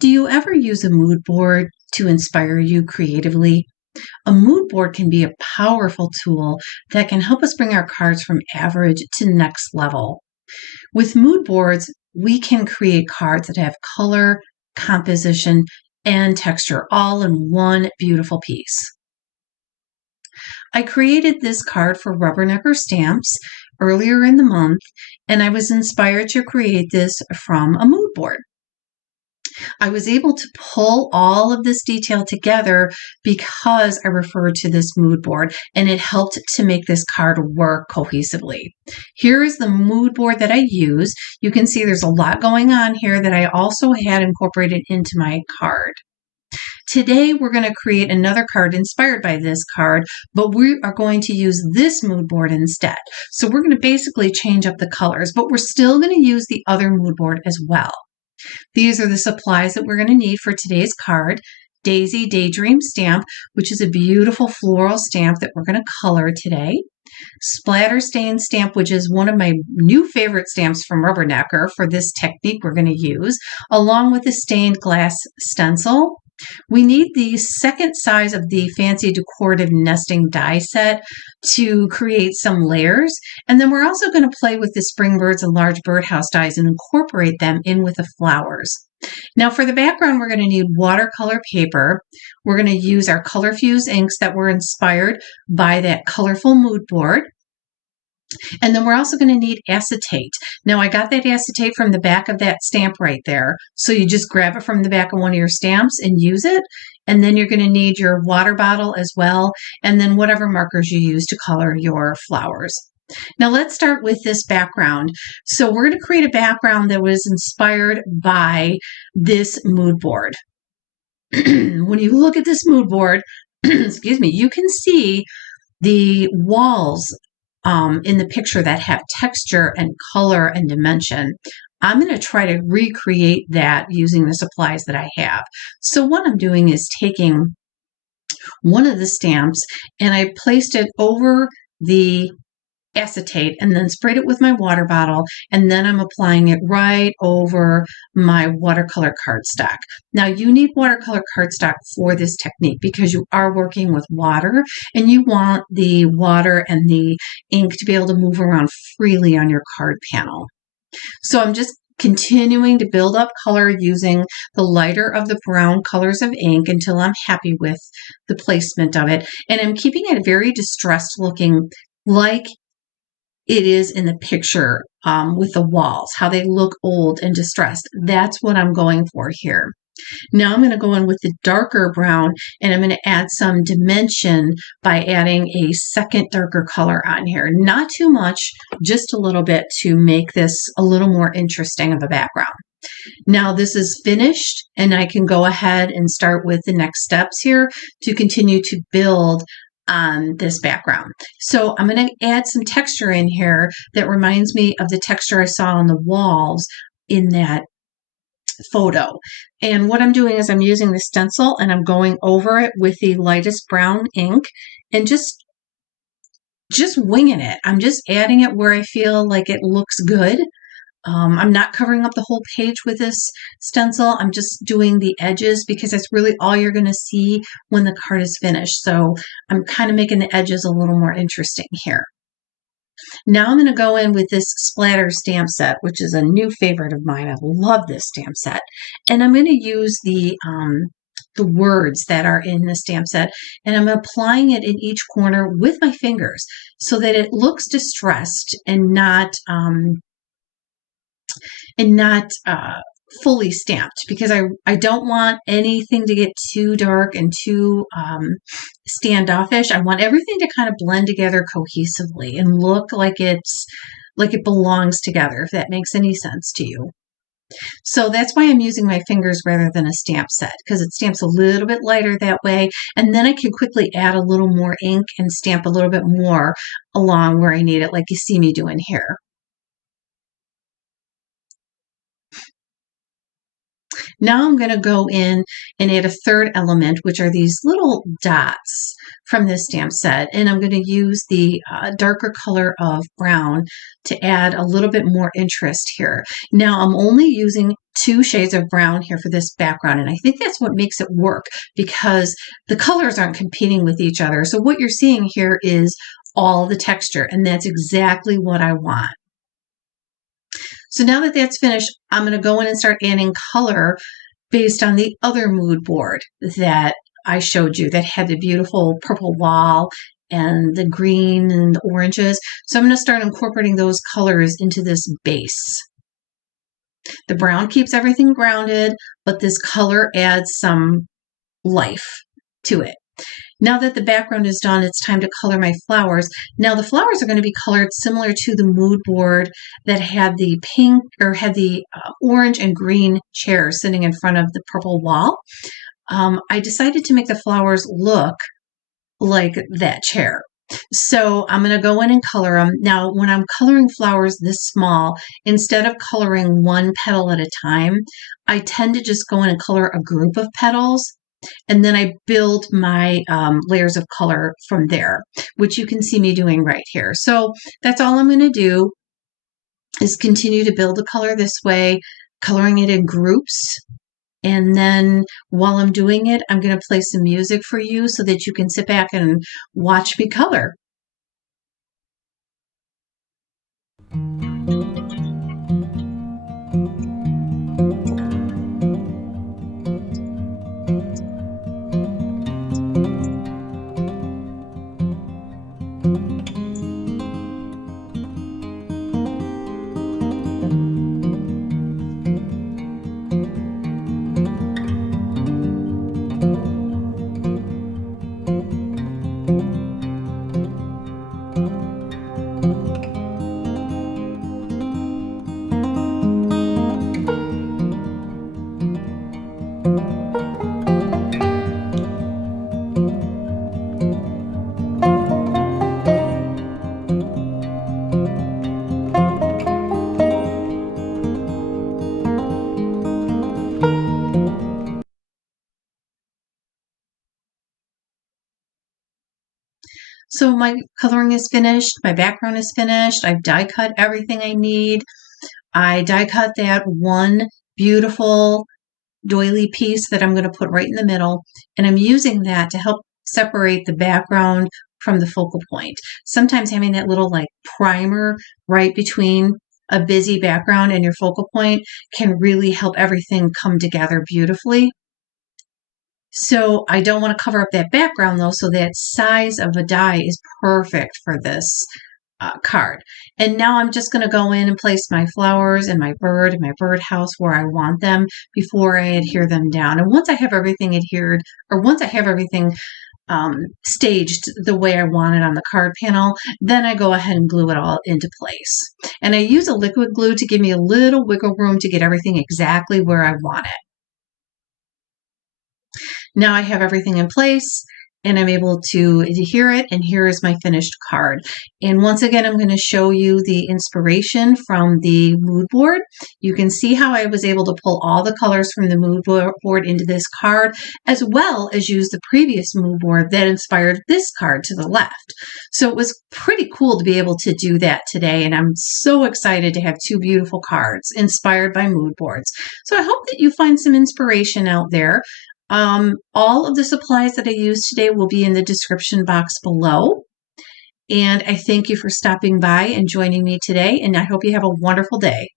Do you ever use a mood board to inspire you creatively? A mood board can be a powerful tool that can help us bring our cards from average to next level. With mood boards, we can create cards that have color, composition, and texture all in one beautiful piece. I created this card for Rubbernecker Stamps earlier in the month, and I was inspired to create this from a mood board. I was able to pull all of this detail together because I referred to this mood board, and it helped to make this card work cohesively. Here is the mood board that I use. You can see there's a lot going on here that I also had incorporated into my card. Today, we're going to create another card inspired by this card, but we are going to use this mood board instead. So we're going to basically change up the colors, but we're still going to use the other mood board as well. These are the supplies that we're going to need for today's card. Daisy Daydream stamp, which is a beautiful floral stamp that we're going to color today. Splatter Stains stamp, which is one of my new favorite stamps from Rubbernecker for this technique we're going to use, along with the stained glass stencil. We need the second size of the fancy decorative nesting die set to create some layers. And then we're also going to play with the spring birds and large birdhouse dies and incorporate them in with the flowers. Now for the background, we're going to need watercolor paper. We're going to use our Color Fuse inks that were inspired by that colorful mood board. And then we're also going to need acetate. Now I got that acetate from the back of that stamp right there. So you just grab it from the back of one of your stamps and use it. And then you're going to need your water bottle as well. And then whatever markers you use to color your flowers. Now let's start with this background. So we're going to create a background that was inspired by this mood board. When you look at this mood board, excuse me, you can see the walls in the picture that have texture and color and dimension. I'm going to try to recreate that using the supplies that I have. So what I'm doing is taking one of the stamps and I placed it over the acetate and then sprayed it with my water bottle, and then I'm applying it right over my watercolor cardstock. Now you need watercolor cardstock for this technique because you are working with water and you want the water and the ink to be able to move around freely on your card panel. So I'm just continuing to build up color using the lighter of the brown colors of ink until I'm happy with the placement of it. And I'm keeping it very distressed looking, like it is in the picture with the walls, how they look old and distressed. That's what I'm going for here. Now I'm going to go in with the darker brown and I'm going to add some dimension by adding a second darker color on here. Not too much, just a little bit to make this a little more interesting of a background. Now this is finished and I can go ahead and start with the next steps here to continue to build on this background. So I'm going to add some texture in here that reminds me of the texture I saw on the walls in that photo. And what I'm doing is I'm using the stencil and I'm going over it with the lightest brown ink and just winging it. I'm just adding it where I feel like it looks good. I'm not covering up the whole page with this stencil. I'm just doing the edges because that's really all you're going to see when the card is finished. So I'm kind of making the edges a little more interesting here. Now I'm going to go in with this Splatter stamp set, which is a new favorite of mine. I love this stamp set. And I'm going to use the words that are in the stamp set, and I'm applying it in each corner with my fingers so that it looks distressed and not fully stamped, because I don't want anything to get too dark and too standoffish. I want everything to kind of blend together cohesively and look like it belongs together, if that makes any sense to you. So that's why I'm using my fingers rather than a stamp set, because it stamps a little bit lighter that way, and then I can quickly add a little more ink and stamp a little bit more along where I need it, like you see me doing here. Now I'm going to go in and add a third element, which are these little dots from this stamp set. And I'm going to use the darker color of brown to add a little bit more interest here. Now I'm only using 2 shades of brown here for this background. And I think that's what makes it work, because the colors aren't competing with each other. So what you're seeing here is all the texture, and that's exactly what I want. So now that that's finished, I'm going to go in and start adding color based on the other mood board that I showed you that had the beautiful purple wall and the green and the oranges. So I'm going to start incorporating those colors into this base. The brown keeps everything grounded, but this color adds some life to it. Now that the background is done, it's time to color my flowers. Now the flowers are going to be colored similar to the mood board that had the pink or had the orange and green chairs sitting in front of the purple wall. I decided to make the flowers look like that chair. So I'm going to go in and color them. Now, when I'm coloring flowers this small, instead of coloring one petal at a time, I tend to just go in and color a group of petals. And then I build my layers of color from there, which you can see me doing right here. So that's all I'm going to do, is continue to build the color this way, coloring it in groups. And then while I'm doing it, I'm going to play some music for you so that you can sit back and watch me color. So my coloring is finished, my background is finished, I've die cut everything I need. I die cut that one beautiful doily piece that I'm going to put right in the middle, and I'm using that to help separate the background from the focal point. Sometimes having that little like primer right between a busy background and your focal point can really help everything come together beautifully. So I don't want to cover up that background though, so that size of a die is perfect for this card. And now I'm just going to go in and place my flowers and my birdhouse where I want them before I adhere them down. And once I have everything adhered, or once I have everything staged the way I want it on the card panel, then I go ahead and glue it all into place. And I use a liquid glue to give me a little wiggle room to get everything exactly where I want it. Now I have everything in place and I'm able to adhere it, and here is my finished card. And once again, I'm going to show you the inspiration from the mood board. You can see how I was able to pull all the colors from the mood board into this card, as well as use the previous mood board that inspired this card to the left. So it was pretty cool to be able to do that today, and I'm so excited to have 2 beautiful cards inspired by mood boards. So I hope that you find some inspiration out there. All of the supplies that I used today will be in the description box below. And I thank you for stopping by and joining me today, and I hope you have a wonderful day.